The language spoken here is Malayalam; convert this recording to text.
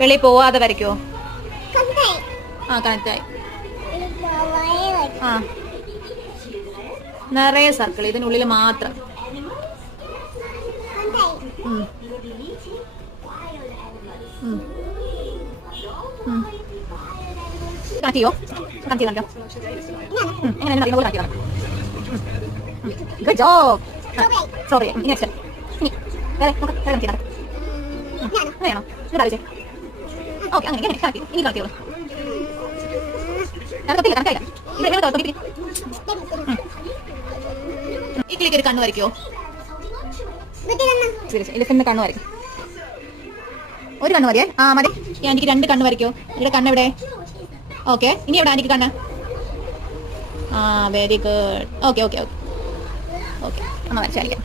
വെളിയിൽ പോവാതെ വരയ്ക്കോ? ആ കണക്റ്റായി. ആ നിറയെ സർക്കിൾ ഇതിനുള്ളിൽ മാത്രം. കാണിയോ? കാണിക്കോ? എങ്ങനെ ഗുഡ് ജോബ്. സോറി ഇനി വെച്ചാൽ ഇനി വേറെ കാണിക്കണം. വേണോ? ഇതാ ഓക്കെ അങ്ങനെ കണക്കി ഇനി കളിക്കോളൂ. കണക്കായില്ല. ഈ കിളിക്ക് ഒരു കണ്ണ് വരയ്ക്കോ? എലിഫന്റിന്റെ കണ്ണ് വരയ്ക്കും. ഒരു കണ്ണ് മതിയേ. ആ മതി. ഈ ആന്റിക്ക് 2 കണ്ണ് വരയ്ക്കോ? ഇവിടെ കണ്ണ് എവിടെ? ഓക്കെ ഇനി എവിടെ ആന്റിക്ക് കണ്ണ്? ആ very good. Okay okay okay okay അമ്മ വരച്ചായിരിക്കാം.